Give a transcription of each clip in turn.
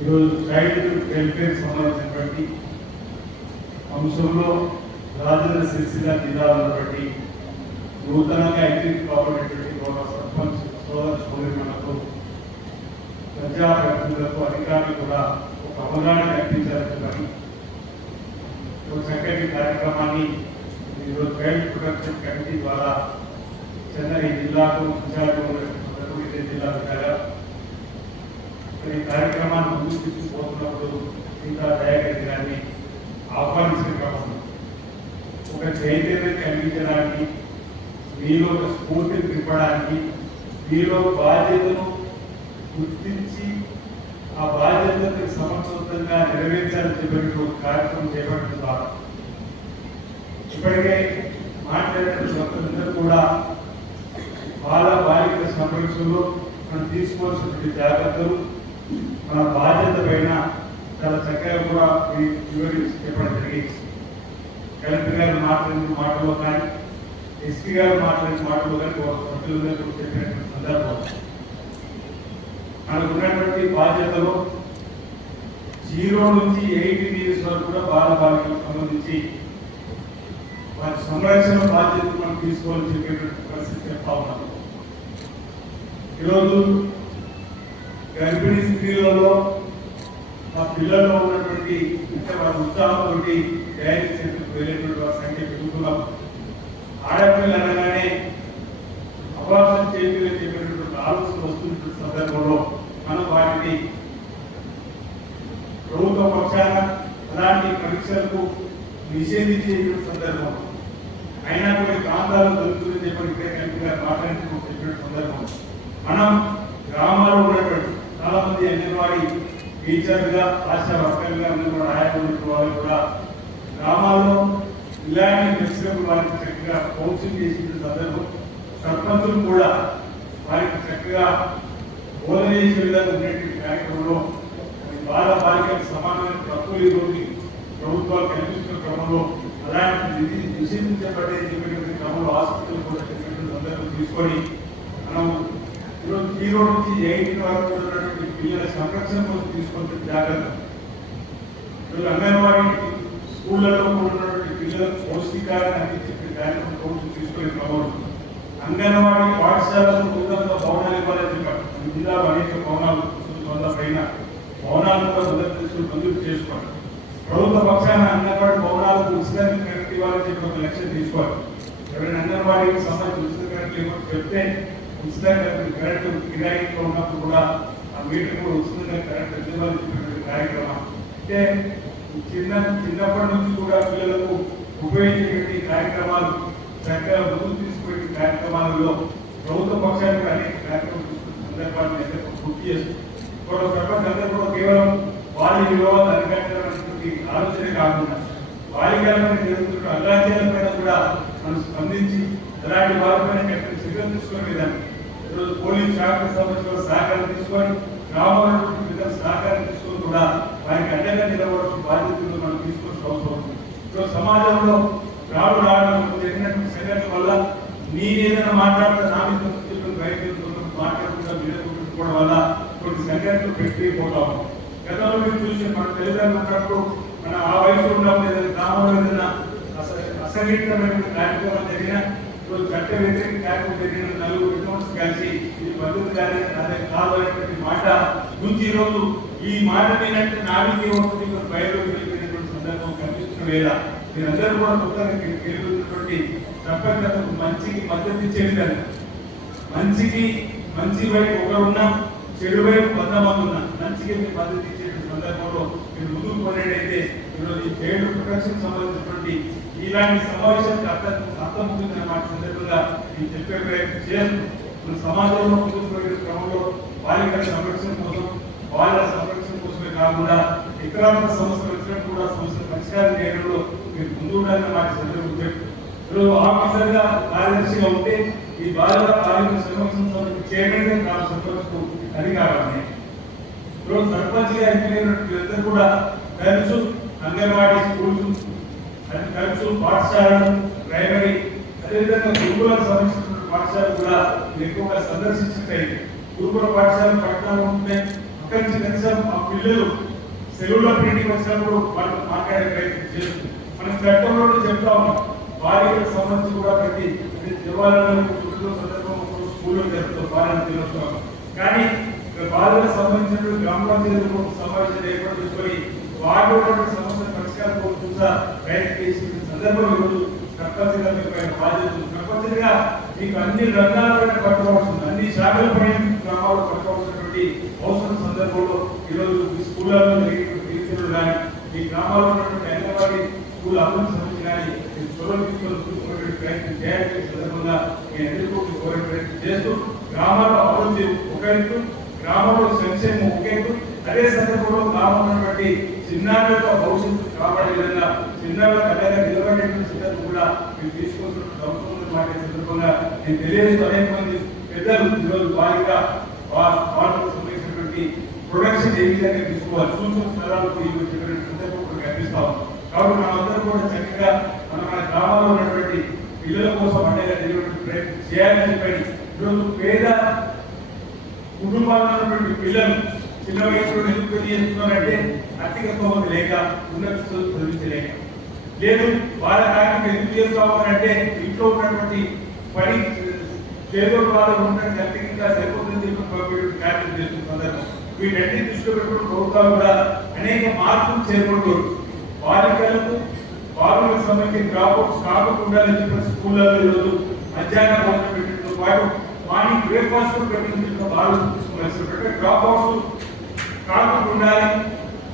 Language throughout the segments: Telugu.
ఈరోజు చైల్డ్ వెల్ఫేర్ సంబంధించినటువంటి అంశంలో రాజన్న సిరిసిల్ల జిల్లాలో ఉన్నటువంటి నూతనంగా ఎంట్రీ కాబడినటువంటి గౌరవ సర్పంచ్ సోదర సోదరిమణులకు ప్రజాప్రతినిధులకు అధికారులు కూడా ఒక అవగాహన కల్పించాలని ఒక చక్కటి కార్యక్రమాన్ని ఈరోజు చైల్డ్ ప్రొటెక్షన్ కమిటీ ద్వారా చెన్నై జిల్లాకు ఇన్ఛార్జ్ ఉన్నటువంటి జిల్లా విధాగా ఈ కార్యక్రమాన్ని ముందుకు తీసుకుపోతున్నప్పుడు ఇంకా దయాకర్ గారిని ఆహ్వానించిన క్రమం ఒక చైతన్యం కలిగించడానికి మీలో ఒక స్ఫూర్తిని నింపడానికి మీలో బాధ్యతను గుర్తించి ఆ బాధ్యతను సమర్థవంతంగా నెరవేర్చాలని చెప్పినట్టు ఒక కార్యక్రమం చేపట్టడం ద్వారా ఇప్పటికే మాట్లాడిన భక్తులందరూ కూడా బాల బాలికల సంరక్షణలో మనం తీసుకోవాల్సినటువంటి జాగ్రత్తలు మన బాధ్యత పైన చాలా చక్కగా కూడా వివరించి చెప్పడం జరిగింది. కలెక్టర్ గారు మాట్లాడిన మాటలో కానీ ఎస్పీ గారు మాట్లాడిన మాటలో కానీ సభ్యులందరూ చెప్పినటువంటి సందర్భం మనకు ఉన్నటువంటి బాధ్యతలో 0 నుంచి 8 ఇయర్స్ వరకు కూడా బాల బాలికలకు సంబంధించి వారి సంరక్షణ బాధ్యత మనం తీసుకోవాలని చెప్పేటువంటి పరిస్థితి చెప్తా ఉన్నాం. ఈరోజు గర్భిణీ స్త్రీలలో ఆ పిల్లల్లో ఉన్నటువంటి అంటే వారి ఉత్సాహంతో డయాలసిస్ సెంటర్కి వెళ్ళేటువంటి వారి సంఖ్య పెరుగుతున్నాం. ఆడపిల్లలు అనగానే అవాసం చెప్పేటువంటి ఆలోచన వస్తున్నటువంటి సందర్భంలో మనం వాటిని ప్రభుత్వ పక్షాన అలాంటి పరీక్షలకు నిషేధించేటువంటి సందర్భం అయినా కొన్ని ప్రాంతాలు దొరుకుతుందని చెప్పి ఇక్కడే మాట్లాడుతూ చెప్పిన సందర్భం మనం గ్రామాల్లో ఉన్నటువంటి చాలా మంది అంగన్వాడీ టీచర్గా ఆశా వర్కర్గా అంగన్వాడీ ఆయా వాళ్ళు కూడా గ్రామాల్లో ఇలాంటి ప్రశ్నలు వారికి చక్కగా కౌన్సిలింగ్ చేసిన సందర్భం సర్పంచులు కూడా వారికి చక్కగా బోధన చేసే విధంగా ఉండేటువంటి కార్యక్రమంలో బాల బాలికలకు సమానమైన తక్కువ రోజు ప్రభుత్వాలు కల్పిస్తున్న క్రమంలో అలాంటి నిషేధించబడే చెప్పినటువంటి క్రమంలో ఆసుపత్రులు కూడా చెప్పినటువంటి సందర్భం తీసుకొని మనం ఈరోజు 0 నుంచి 8 వరకు ఉన్నటువంటి పిల్లల సంరక్షణ కోసం తీసుకుంటున్న జాగ్రత్త ఈరోజు అంగన్వాడీ స్కూళ్ళలో ఉన్నటువంటి పిల్లలకు పౌష్టికారాన్ని అందించే కార్యక్రమం ప్రభుత్వం తీసుకునే క్రమంలో అంగన్వాడీ పాఠశాలలో నూతనంగా భవనాలు ఇవ్వాలని చెప్పారు. జిల్లాలో అనేక భవనాలు 100 పైన భవనాలను కూడా మొదటి తీసుకుని మంజూరు చేసుకోవాలి. ప్రభుత్వ పక్షాన అంగన్వాడీ భవనాలకు ఉచితంగా కరెంట్ ఇవ్వాలని చెప్పి ఒక లక్ష్యం తీసుకోవాలి. ఎవరైనా అంగన్వాడీకి సంబంధించి ఉచిత కరెంట్ ఇవ్వడం చెప్తే ఉచితంగా కరెంటు కిరాయిలో ఉన్నప్పుడు కూడా ఆ మీటర్ కూడా ఉచితంగా కరెంట్ ఇవ్వాలని చెప్పినటువంటి కార్యక్రమం అంటే చిన్నప్పటి నుంచి కూడా పిల్లలకు ఉపయోగించేటువంటి కార్యక్రమాలు చక్కగా ముందుకు తీసుకునే కార్యక్రమాలలో ప్రభుత్వ పక్షానికి అనేక కార్యక్రమాలు తీసుకునే సందర్భాన్ని అయితే గుర్తు చేస్తుంది. సర్పంచ్ అందరూ కూడా కేవలం బాల్య వివాహాలు అరికట్టడానికి ఆలోచనే కాకుండా బాలికలపైన జరుగుతున్న అగాధ్యాలపైన కూడా మనం స్పందించి అలాంటి వారిపైన కఠిన చర్యలు తీసుకునే విధానం ఈరోజు పోలీస్ శాఖకు సంబంధించిన సహకారం తీసుకొని గ్రామాల సహకారం తీసుకొని కూడా వారికి అండగా నిలబడాల్సిన బాధ్యతలు మనం తీసుకోవాల్సిన అవసరం ఉంది. ఈరోజు సమాజంలో రావడం జరిగినటువంటి సంఘటన వల్ల నేను ఏదైనా మాట్లాడితే నా మీద మాట్లాడకుండా వినకపోవడం వల్ల కొన్ని సంఘటనలు పెట్టిపోతాం. గతంలో మీరు చూసి మన తల్లిదండ్రులు ఉన్నప్పుడు మన ఆ వయసు ఉన్నప్పుడు ఏదైనా గ్రామంలో ఏదైనా అసంఘటితమైన కార్యక్రమం జరిగినా ఈరోజు చట్ట వ్యతిరేక కార్యక్రమం జరిగిన 4 విద్వాంసులు కలిసి ఇది పద్ధతి కానీ అదే కాదు అనేటువంటి మాట నుంచి ఈరోజు ఈ మాట మీదంటే నావికే ఉంటుంది బయలు వెళ్ళిపోయినటువంటి సందర్భం కనిపిస్తున్న వేళ మీరందరూ కూడా కొత్తగా గెలుపుతున్నటువంటి సర్పంచులకు మంచికి మద్దతు ఇచ్చే విధంగా మంచి వైపు ఒకరున్నా చెడు వైపు 100 మంది ఉన్నా మంచిగా మీరు మద్దతు ఇచ్చే సందర్భంలో మీరు ముందుకు పోయినట్టయితే ఈరోజు ఈ చైల్డ్ ప్రొటెక్షన్ సంబంధించినటువంటి ఇలాంటి సమావేశానికి అర్థం ఉంటుందన్న మాట సందర్భంగా నేను చెప్పే ప్రయత్నం చేస్తూ మన సమాజంలో ముందుకు పోయే క్రమంలో బాలికల సంరక్షణ కోసం బాలికల సంరక్షణ కోసమే కాకుండా ఇతరాత్మక సమస్యలు వచ్చినట్టు కూడా సమస్యలు పరిష్కారం చేయడంలో మీరు ముందు ఉండాలని మాట సందర్భం చెప్పు. ఈరోజు ఆఫీసర్గా కార్యదర్శిగా ఉంటే ఈ బాలికల సంరక్షణ సంబంధించి చైర్మన్గా నాకు సర్పంచ్కు అధికారాన్ని ఈరోజు సర్పంచ్గా ఎంపికైనట్టు కూడా తరచు అంగన్వాడీ స్కూల్స్ తరచు పాఠశాలలు ప్రైమరీ అదేవిధంగా గురుకులకు సంబంధించిన పాఠశాలలు కూడా ఎక్కువగా సందర్శించినట్టయితే గురుకుల పాఠశాలలు పట్టణంలో ఉంటున్నాయి, అక్కడి నుంచి కనీసం ఆ పిల్లలు సెలవులో ప్రింటింగ్ వచ్చినప్పుడు వాళ్ళు మాట్లాడే ప్రయత్నం చేస్తుంది. మనం చట్టంలో చెప్తా ఉన్నాం, బాలికలకు సంబంధించి కూడా ప్రతి దేవాలయంలో సందర్భంలో స్కూల్లో జరుగుతుంది బాలల దినోత్సవం. కానీ బాలలకు సంబంధించినటువంటి గ్రామ పంచాయతీలకు సమావేశాలు ఏర్పాటు చేసుకొని వాటిలో సమస్యల పరిష్కారం కోసం ప్రయత్నం చేసిన సందర్భం ఈరోజు తప్పనిసరిగా మీకు బాధ్యత తప్పనిసరిగా మీకు అన్ని రంగాలపైన పట్టుకోవాల్సింది, అన్ని శాఖల పైన గ్రామాల్లో పట్టుకోవాల్సినటువంటి అవసరం సందర్భంలో ఈరోజు ఈ స్కూళ్ళలో టీచర్లు కానీ ఈ గ్రామాల్లో ఉన్నటువంటి అంగన్వాడీ స్కూల్ అభివృద్ధి సంబంధించి కానీ చొరవ తీసుకొని చూసుకునేటువంటి ప్రయత్నం చేయాల్సిన సందర్భంగా నేను ఎదుర్కొంటూ కోరే ప్రయత్నం చేస్తూ గ్రామాల్లో అభివృద్ధి ఒక ఎత్తు, గ్రామంలో సంక్షేమం ఒక ఎత్తు, అదే సందర్భంలో గ్రామంలో ఉన్నటువంటి చిన్నారుల యొక్క భవిష్యత్తు కాపాడే విధంగా చిన్నారుల కళ్యాణ నిలబడేటువంటి సిద్ధత కూడా మీరు తీసుకోవాల్సిన అవసరం మాట్లాడే సందర్భంగా నేను తెలియజేస్తూ అనేక మంది పెద్దలు ఈరోజు వారిగా వాటికి సంబంధించినటువంటి ప్రొడక్షన్ ఏ విధంగా తీసుకోవాలి సూచన స్థలాలు సందర్భం కనిపిస్తాం. కాబట్టి మనమందరూ కూడా చక్కగా మన గ్రామాల్లో ఉన్నటువంటి పిల్లల కోసం అండగా నిలబడే ప్రయత్నం చేయాలని చెప్పండి. ఈరోజు పేద కుటుంబాల్లో ఉన్నటువంటి పిల్లలు చిన్న వయసులో ఎందుకు పెళ్లి చేస్తున్నారంటే ఆర్థిక స్తోమత లేక, ఉన్నత చదివించలేక, లేదు వాళ్ళ కార్యక్రమం ఎందుకు చేసుకోవాలంటే ఇంట్లో ఉన్నటువంటి పని చేదోడు వాళ్ళు ఉన్నటువంటి ఆర్థికంగా సరిపోతుందని చెప్పి కార్యక్రమం చేస్తున్న సందర్భం వీటన్ని దృష్టిలో పెట్టుకుని ప్రభుత్వాలు కూడా అనేక మార్పులు చేపడుతుంది. బాలులకు సంబంధించిన డ్రాప్అవుట్స్ కాకుండా స్కూళ్ళలో ఈరోజు మధ్యాహ్న భోజనం పెట్టడంతో పాటు మార్నింగ్ బ్రేక్ఫాస్ట్ కూడా పెట్టిన బాలు డ్రాప్అవుట్స్ కాకుండా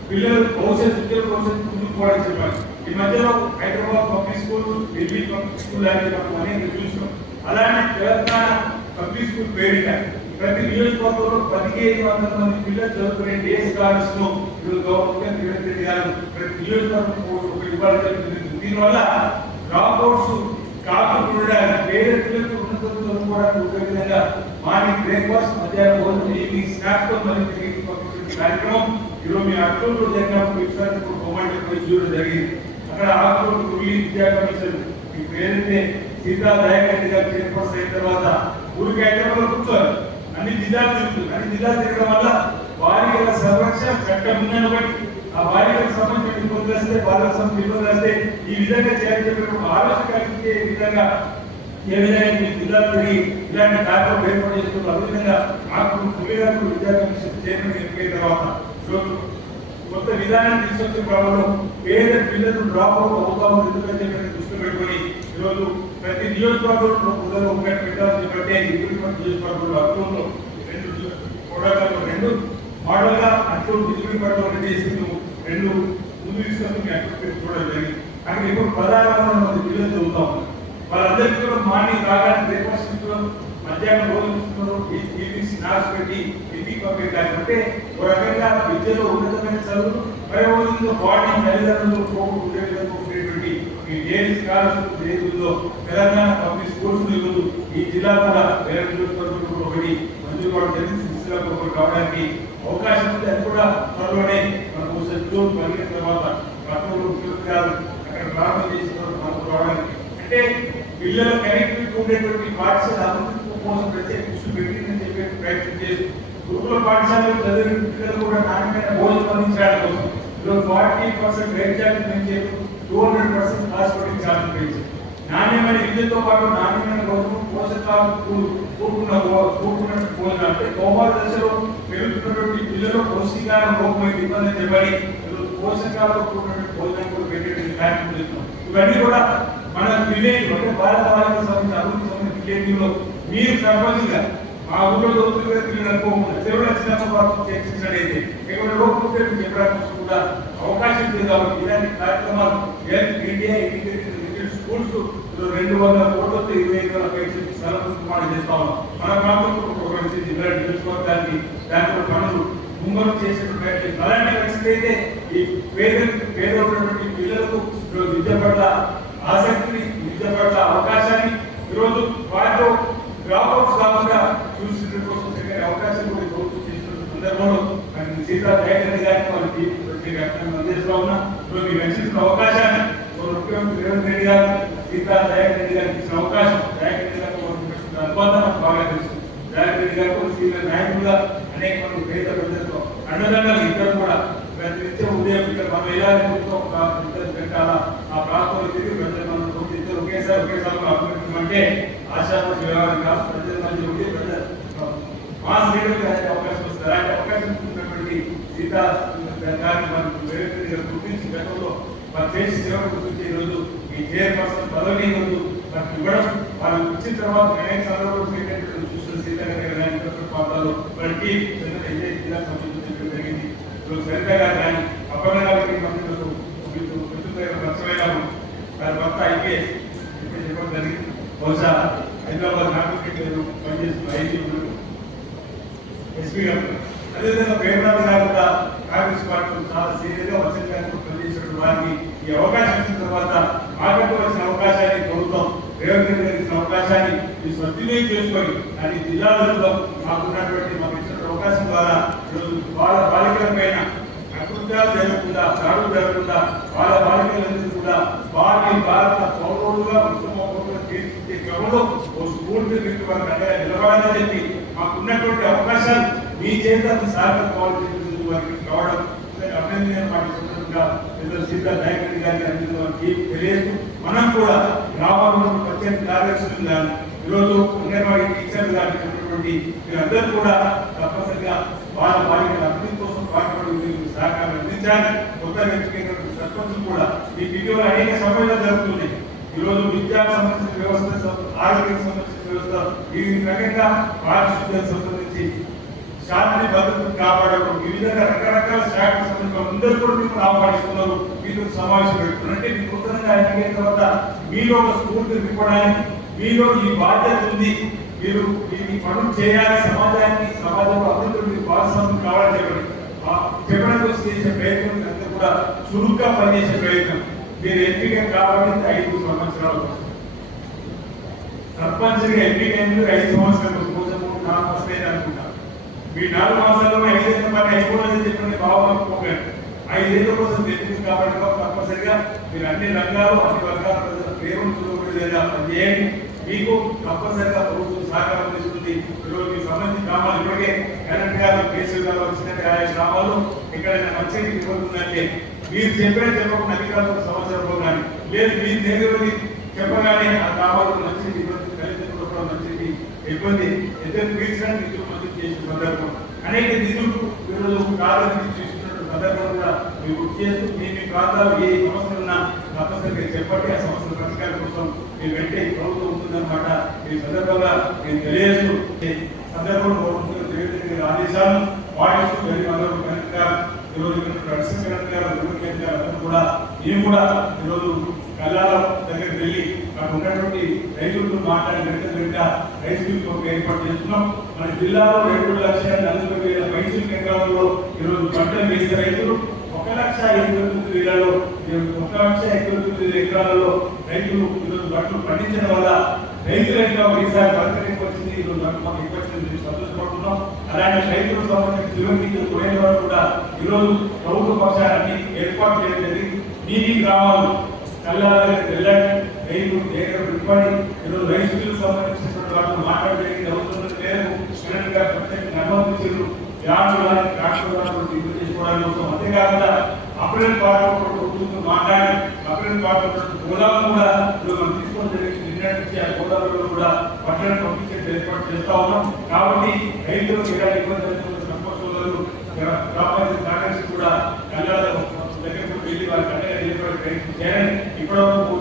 పిల్లలు భవిష్యత్తు ముందుకు పోవడం చెప్పాలి. ఈ మధ్యలో Hyderabad public school, Delhi public school అనేది మనం అనేక చూసినాం. అలానే తెలంగాణ పబ్లిక్ స్కూల్ పేరిట ప్రతి నియోజకవర్గంలో 1500 మంది పిల్లలు చదువుకునే డే స్కాలర్స్ ను గవర్నమెంట్ రెడ్డి గారు ప్రతి నియోజకవర్గం ఇవ్వాలి జరుగుతుంది. దీనివల్ల డ్రాప్అవుట్స్ కాకుండా పేద పిల్లలకు ఉన్నత చదువుకోవడానికి ఉపయోగ విధంగా మార్నింగ్ బ్రేక్ఫాస్ట్, మధ్యాహ్నం భోజనం, ఈవినింగ్ స్నాక్స్ తో మళ్ళీ పంపించే కార్యక్రమం ఈరోజు మీ అక్టోబర్లో జరిగినప్పుడు గవర్నమెంట్ చూడడం జరిగింది. అక్కడ ఆక్టోబర్ విద్యా కమిషన్ ఇప్పుడు ఏదైతే సీతా దయాకర్ గారు చైర్పర్సన్ అయిన తర్వాత ఊరికి హైదరాబాద్లో కూర్చోవాలి. అన్ని జిల్లాలు తిరుగుతుంది. అన్ని జిల్లాలు తిరగడం వల్ల బాలికల సంరక్షణ చట్టం ఉందని బట్టి ఆ బాలికలకు సంబంధించిన ఇబ్బందులు వస్తే, బాలికలకు సంబంధించిన ఇబ్బందులు వస్తే ఈ విధంగా చేయాలని ఆలోచన కలిగించే విధంగా ఏ విధంగా మీ జిల్లాలు తిరిగి ఇలాంటి కార్యక్రమం ఏర్పాటు చేస్తున్నారు. అదేవిధంగా నాకు విద్యా కమిషన్ చైర్మన్ ఎన్నికైన తర్వాత కొత్త విధానాన్ని తీసుకొచ్చిన క్రమంలో పేద పిల్లలు డ్రాప్ అవుట్ అవుతామని ఎందుకంటే దృష్టి పెట్టుకొని ఈరోజు ప్రతి నియోజకవర్గంలో పెట్టాలని చెప్పంటే నియోజకవర్గంలో అక్టోబర్లో 2 మోడల్ గా అక్టోబర్ డిగ్రీ చేసి 2 ముందు తీసుకొని చూడడం జరిగింది. అక్కడ ఇప్పుడు 1600 మంది పిల్లలు చదువుతాం. వాళ్ళందరికీ కూడా మార్నింగ్ రాగానే బ్రేక్ఫాస్ట్ ఇస్తున్నాం, మధ్యాహ్నం భోజనం ఇస్తున్నారు, ఈవినింగ్ స్నాక్స్ పెట్టి ఇంటికి పంపించాలంటే ఒక రకంగా విద్యలో ఉన్నతమైన చదువులు ప్రయోజనంలో బాడీ తల్లిదండ్రులు పోగొట్టే విధంగా ఉండేటువంటి ఈ డైలీ స్కాలర్షిప్ దేశంలో తెలంగాణ పబ్లిక్ స్కూల్స్ ఈరోజు ఈ జిల్లా కూడా వేరే నియోజకవర్గంలో ఒకటి మంజూరు కావడం జరిగింది. ఒకటి కావడానికి అవకాశం ఉంది. అది కూడా త్వరలోనే మనకు జూన్ 15 తర్వాత అక్టోబర్ 26 అక్కడ ప్రారంభం చేసిన మనకు రావడానికి అంటే పిల్లల కనెక్టివిటీ ఉండేటువంటి పాఠశాల అభివృద్ధి కోసం ప్రత్యేక దృష్టి పెట్టిందని చెప్పే ప్రయత్నం చేసి గురుకుల పాఠశాలలో చదివిన పిల్లలు కూడా నాణ్యమైన భోజనం అందించడం కోసం ఈరోజు 40% రేట్ ఛార్జ్ పెంచి 200% క్లాస్ కోటింగ్ ఛార్జ్ పెంచి నాణ్యమైన విద్యతో పాటు నాణ్యమైన భోజనం, పోషకాలు కూడుకున్న భోజనం అంటే కౌమార దశలో పెరుగుతున్నటువంటి పిల్లలు పౌష్టికాహారం లోపమైన ఇబ్బంది చెప్పని పోషకాలు కూడుకున్నటువంటి భోజనం కూడా పెట్టేటువంటి కార్యక్రమం చేస్తున్నాం. ఇవన్నీ కూడా మన విలేజ్ అంటే భారత సంబంధించిన అభివృద్ధి సంబంధించిన విలేజ్ లో మీరు సర్పంచ్గా మా ఊళ్ళో చదువుతున్న పిల్లలకు చెరువులు వచ్చినప్పుడు చర్చించినట్టయితే ఇక్కడ లోపల చెప్పడానికి కూడా అవకాశం ఉంది. కాబట్టి ఇలాంటి కార్యక్రమాలు ఇండియా ఇంటిగ్రేటెడ్ స్కూల్స్ 200 కోట్లతో 25,000 స్థలం నిర్మాణం చేస్తా ఉన్నాం. మన ప్రాంతంలో జిల్లా నియోజకవర్గానికి దాంట్లో పనులు ముంగలు చేసేటువంటి అలాంటి పరిస్థితి అయితే ఈ పేద ఉన్నటువంటి పిల్లలకు విద్య పట్ల ఆసక్తిని, విద్య పట్ల అవకాశాన్ని ఈరోజు వారితో డ్రాప్అవుట్స్ కాకుండా చూసిన కోసం అవకాశం కూడా ప్రభుత్వం చేస్తున్న సందర్భంలో సీతా దయాకర్ గారికి వాళ్ళకి అందిస్తూ ఉన్నా. మీకు రక్షించిన అవకాశాన్ని ముఖ్యమంత్రి రేవంత్ రెడ్డి గారు సీతా దయాకర్ రెడ్డి గారికి ఇచ్చిన అవకాశం దయాకర్ రెడ్డి గారికి అనుబంధం నాకు బాగా తెలుసు. దయాకర్ రెడ్డి గారు సీనియర్ నాయకులుగా అనేక మంది పేద ప్రజలతో అండదండలు ఇక్కడ కూడా ప్రతినిత్యం ఉదయం ఇక్కడ మనం ఎలా ఒక ఇద్దరు పెట్టాల ఆ ప్రాంతంలో తిరిగి ప్రజలు మనం ఇద్దరు ఒకేసారి అభివృద్ధి ఆశాపతి వ్యవహారం కాదు. ప్రజల మధ్య ఉండి మాస్ లీడర్గా అవకాశం వస్తుంది. అలాంటి అవకాశం ఉన్నటువంటి సీతా గారిని మనం గుర్తించి గతంలో వారు చేసి సేవలు గుర్తించి ఈరోజు ఈ చైర్పర్సన్ పదవి ఈరోజు మనకు ఇవ్వడం, వాళ్ళు ఇచ్చిన తర్వాత అనేక సందర్భాలు చూసిన సీతా గారి ప్రాంతాల్లో వారికి జిల్లా సంబంధించడం జరిగింది. సరిత గారు కానీ అపర్ణ గారికి నష్టమైన వారి భర్త ఐపీఎస్ చెప్పడం జరిగింది. బహుశా హైదరాబాద్ నాటకం పనిచేస్తున్న ఐటీ ఎస్పీ గారు, అదేవిధంగా ప్రేమనాథ్ గారు కూడా కాంగ్రెస్ పార్టీ చాలా సీరియస్ గా వచ్చిన గారు పనిచేసిన వారికి ఈ అవకాశం ఇచ్చిన తర్వాత మాకంటూ వచ్చిన అవకాశాన్ని ప్రభుత్వం రేవంత్ రెడ్డి గారికి ఇచ్చిన అవకాశాన్ని ఈ సద్వినియోగం చేసుకొని అన్ని జిల్లాలలో మాకున్నటువంటి మాకు ఇచ్చిన అవకాశం ద్వారా ఈరోజు వాళ్ళ బాలికల పైన అకృత్యాలు జరగకుండా దాడులు జరగకుండా వాళ్ళ బాలికలందరూ కూడా వారిని భారత పౌరులుగా ఉత్తమౌరులుగా తీర్చిదిద్దే క్రమంలో ఓ స్కూల్ వారికి అండగా నిలబడాలని చెప్పి మాకున్నటువంటి అవకాశాలు మీ చేత సాగకపోవాలని వారికి కావడం అభినందనీయ పాటిస్తున్నట్టుగా సీతా నాయకుడి గారికి వారికి తెలియదు. మనం కూడా గ్రామాల్లో ప్రత్యేక కార్యదర్శులు కానీ ఈరోజు అంగన్వాడీ టీచర్లు కానీ ఉన్నటువంటి మీరందరూ కూడా తప్పనిసరిగా వాళ్ళ బాలికల అభివృద్ధి కోసం పాటుపడి సహకారం అందించాలి. కొత్త వ్యక్తిగత సర్పంచులు కూడా ఈ వీడియోలో అనేక సమయాలు జరుగుతున్నాయి. ఈరోజు విద్యాకు సంబంధించిన వ్యవస్థ, ఆరోగ్యానికి సంబంధించిన వ్యవస్థ, ఈ రకంగా పారిశుద్ధ్యానికి సంబంధించి శాంతి భద్రతను కాపాడడం, ఈ విధంగా రకరకాల శాఖకు సంబంధించిన అందరూ కూడా మీకు ఆహ్వానిస్తున్నారు. మీరు సమావేశం పెడుతున్నారు అంటే మీ నూతనంగా ఎన్నికైన తర్వాత మీలో ఒక స్ఫూర్తి నింపడానికి మీలో ఈ బాధ్యత ఉంది. మీరు ఈ పనులు చేయాలి, సమాజంలో అభివృద్ధి మీరు భాగస్వామ్యం కావాలని చెప్పడం కోసం చేసే ప్రయత్నం అంతా కూడా చురుగ్గా పనిచేసే ప్రయత్నం. మీరు ఎంపిక కాబట్టి 5 సంవత్సరాలు సర్పంచ్గా ఎంపిక 5 సంవత్సరాలు కోసం 4 వస్తాయి అనుకుంటా. మీ 4 మాసాల్లో 5 ఏళ్ళ పని అయిపోలేదని చెప్పండి బాగుపోకండి. 5 ఏళ్ళ కోసం ఎంపిక కాబట్టి తప్పనిసరిగా మీరు అన్ని రంగాలు అన్ని వర్గాల ప్రజల ప్రేమను చూడకూడదు పనిచేయండి. మీకు తప్పనిసరిగా ప్రభుత్వం సహకారం తీసుకుంది. ఈరోజు మీకు సంబంధించిన గ్రామాలు ఇప్పటికే కలెక్టర్ గారు కేసీఆర్ గారు వచ్చినట్టు ఆయా గ్రామాల్లో ఎక్కడైనా మంచిగా ఇవ్వకుందంటే మీరు చెప్పకుండా అధికారులకు సంవత్సరంలో కానీ లేదు మీరు నేరుగా చెప్పగానే ఆ గ్రామాలకు మంచిది ఇబ్బంది తల్లిదండ్రులు కూడా మంచిది ఇబ్బంది ఇద్దరు తీర్చడానికి నిధులు మంచిది చేసిన సందర్భం అనేక నిధులు ఈరోజు ప్రాధాన్యత తీసుకున్నట్టు సందర్భం కూడా మీరు గుర్తు చేస్తూ మీ ప్రాంతాలు ఏ సమస్యలు ఉన్నా తప్పనిసరిగా చెప్పండి. ఆ సమస్యల పరిష్కారం కోసం మీరు వెంటే ప్రభుత్వం ఉంటుందన్నమాట. ఈ సందర్భంగా నేను తెలియజేస్తూ సందర్భంలో ఆదేశాలను పాటిస్తూ అందరూ కలెక్టర్ గారు ఈరోజు అడిషనల్ కలెక్టర్ గారు అందరూ కూడా మేము కూడా ఈరోజు కల్లాల దగ్గరికి వెళ్ళి అక్కడ ఉన్నటువంటి రైతులతో మాట్లాడి గంట రైతు మిల్లు ఏర్పాటు చేస్తున్నాం. మన జిల్లాలో 2,40,40,000 పైసలు కేంద్రాలలో ఈరోజు పంటలు వేసే రైతులు 1,89,000 1,89,000 ఎకరాలలో రైతులు ఈరోజు పంటలు పండించడం వల్ల రైతుల ఈసారి పరిస్థితి వచ్చింది. ఈరోజు మాకు ఇవ్వచ్చింది సంతోషపడుతున్నాం. అలాంటి రైతులకు సంబంధించిన చివరికి పోయిన వారు కూడా ఈరోజు ప్రభుత్వ పక్షాన్ని ఏర్పాటు చేయడం జరిగింది. మీ గ్రామాలు కల్లాల వెళ్ళండి, రైతు దగ్గర ఇవ్వండి. ఈరోజు రైతులకు సంబంధించినటువంటి వాళ్ళు మాట్లాడడానికి అవసరం లేదు. ప్రత్యేక నమోదించారు చేసుకోవడానికి కోసం. అంతేకాకుండా అప్రెంట్ పార్టీ మాట్లాడి అప్రెంట్ పార్టీ గోదాములు కూడా మనం తీసుకొని జరిగింది. ఆ గోదాములలో కూడా పట్టణం పంపించే ఏర్పాటు చేస్తా ఉన్నాం. కాబట్టి రైతులకు ఎలాంటి ఇబ్బంది సంపత్తులు కాంగ్రెస్ కూడా కళ్యాణ దగ్గరకు వెళ్ళి వారి కళ్యాణ ఏర్పాటు చేయాలని ఇప్పటివరకు